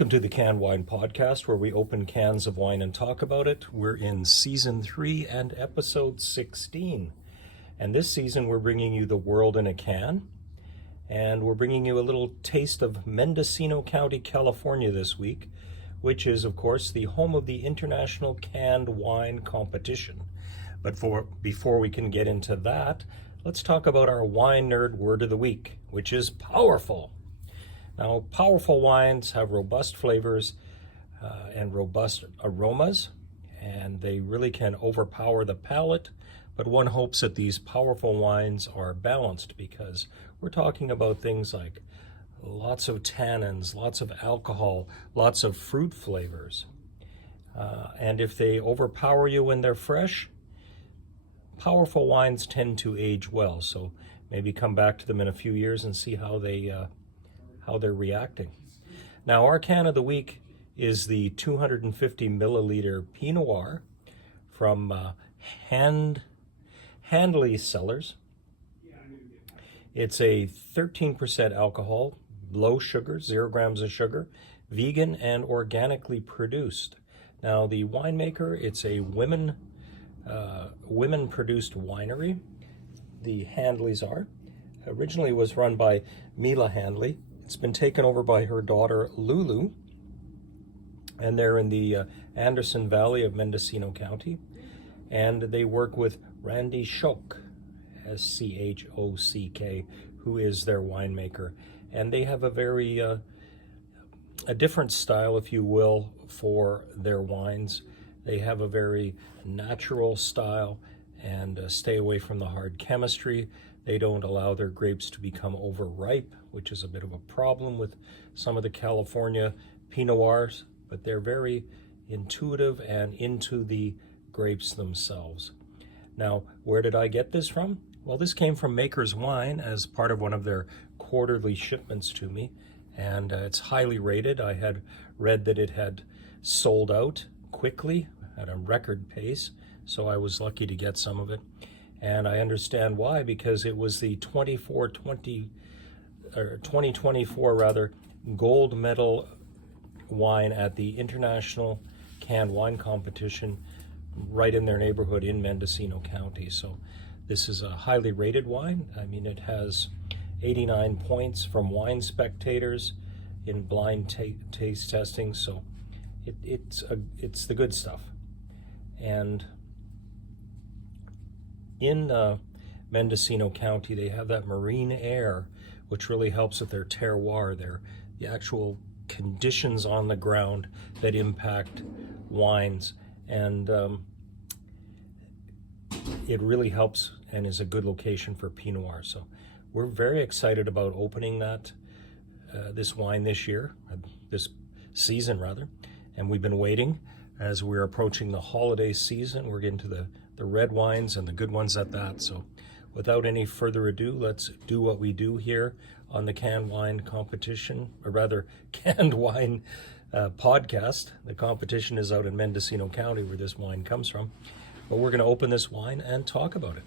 Welcome to the Canned Wine Podcast, where we open cans of wine and talk about it. We're in Season 3 and Episode 16. And this season, we're bringing you the world in a can. And we're bringing you a little taste of Mendocino County, California this week, which is, of course, the home of the International Canned Wine Competition. But before we can get into that, let's talk about our wine nerd word of the week, which is powerful. Now, powerful wines have robust flavors and robust aromas, and they really can overpower the palate, but one hopes that these powerful wines are balanced because we're talking about things like lots of tannins, lots of alcohol, lots of fruit flavors. And if they overpower you when they're fresh, powerful wines tend to age well, so maybe come back to them in a few years and see how they're reacting. Now, our can of the week is the 250 milliliter Pinot Noir from Handley Cellars. It's a 13% alcohol, low sugar, 0 grams of sugar, vegan and organically produced. Now, the winemaker, it's a women-produced winery. The Handleys are. Originally was run by Mila Handley. It's been taken over by her daughter, Lulu, and they're in the Anderson Valley of Mendocino County, and they work with Randy Schock, S-C-H-O-C-K, who is their winemaker, and they have a very a different style, if you will, for their wines. They have a very natural style and stay away from the hard chemistry. They don't allow their grapes to become overripe, which is a bit of a problem with some of the California Pinot Noirs, but they're very intuitive and into the grapes themselves. Now, where did I get this from? Well, this came from Maker's Wine as part of one of their quarterly shipments to me, and it's highly rated. I had read that it had sold out quickly at a record pace, so I was lucky to get some of it. And I understand why, because it was the 2024 gold medal wine at the International Canned Wine Competition right in their neighborhood in Mendocino County. So this is a highly rated wine. I mean, it has 89 points from Wine Spectators in blind taste testing. So it's the good stuff. And in Mendocino County, they have that marine air, which really helps with their terroir, the actual conditions on the ground that impact wines. And it really helps and is a good location for Pinot Noir. So we're very excited about opening this wine this season rather. And we've been waiting as we're approaching the holiday season. We're getting to the red wines and the good ones at that. So without any further ado, let's do what we do here on the Canned Wine Competition, or rather Canned Wine Podcast. The competition is out in Mendocino County where this wine comes from. But we're going to open this wine and talk about it.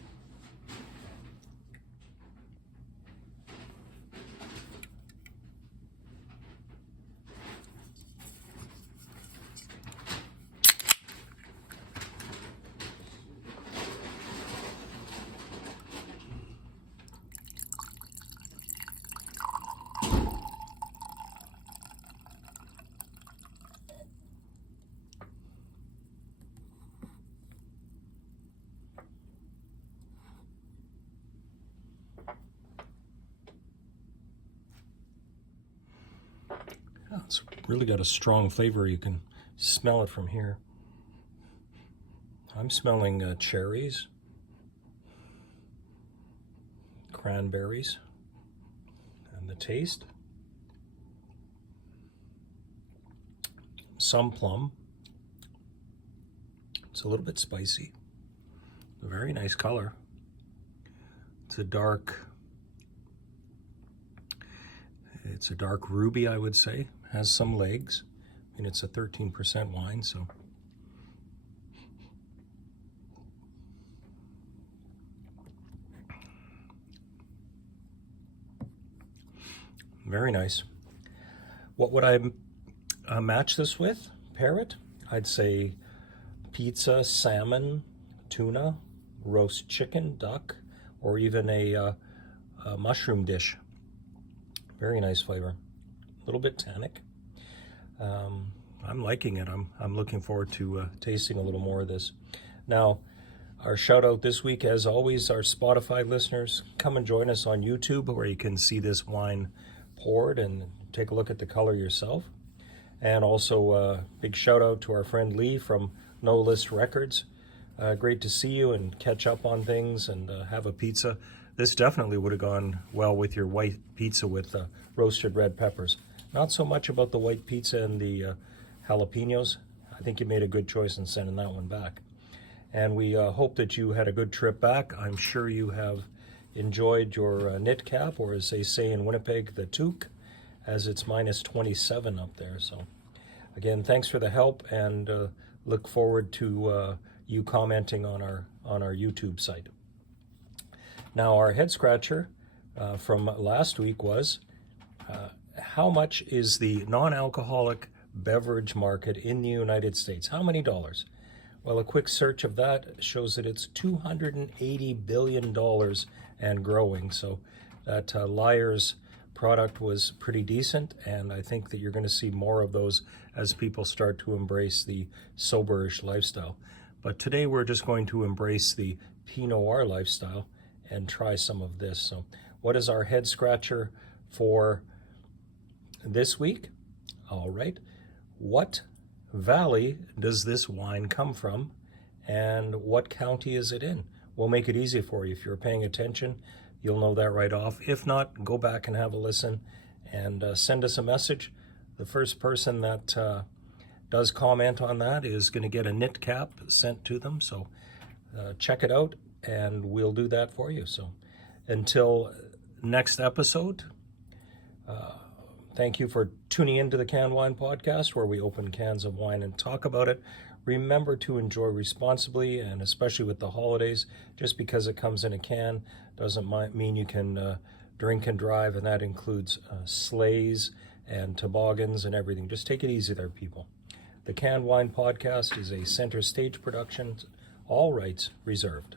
It's really got a strong flavor. You can smell it from here. I'm smelling cherries, cranberries, and the taste. Some plum. It's a little bit spicy. A very nice color. It's a dark ruby, I would say. Has some legs, and it's a 13% wine, so very nice. What I'm match this with, pair it, I'd say pizza, salmon, tuna, roast chicken, duck, or even a mushroom dish. Very nice flavor. A little bit tannic. I'm liking it. I'm looking forward to tasting a little more of this. Now, our shout out this week, as always, our Spotify listeners, come and join us on YouTube where you can see this wine poured and take a look at the color yourself. And also big shout out to our friend Lee from No List Records. Great to see you and catch up on things and have a pizza. This definitely would have gone well with your white pizza with roasted red peppers. Not so much about the white pizza and the jalapenos. I think you made a good choice in sending that one back. And we hope that you had a good trip back. I'm sure you have enjoyed your knit cap, or as they say in Winnipeg, the toque, as it's minus 27 up there. So again, thanks for the help, and look forward to you commenting on our YouTube site. Now, our head scratcher from last week was how much is the non-alcoholic beverage market in the United States? How many dollars? Well, a quick search of that shows that it's $280 billion and growing. So that Liar's product was pretty decent, and I think that you're going to see more of those as people start to embrace the soberish lifestyle. But today we're just going to embrace the Pinot Noir lifestyle and try some of this. So what is our head scratcher for this week? All right. What valley does this wine come from, and what county is it in? We'll make it easy for you. If you're paying attention, you'll know that right off. If not, go back and have a listen and send us a message. The first person that does comment on that is going to get a knit cap sent to them. So check it out, and we'll do that for you. So until next episode, thank you for tuning into the Canned Wine Podcast, where we open cans of wine and talk about it. Remember to enjoy responsibly, and especially with the holidays. Just because it comes in a can doesn't mean you can drink and drive, and that includes sleighs and toboggans and everything. Just take it easy there, people. The Canned Wine Podcast is a Center Stage production, all rights reserved.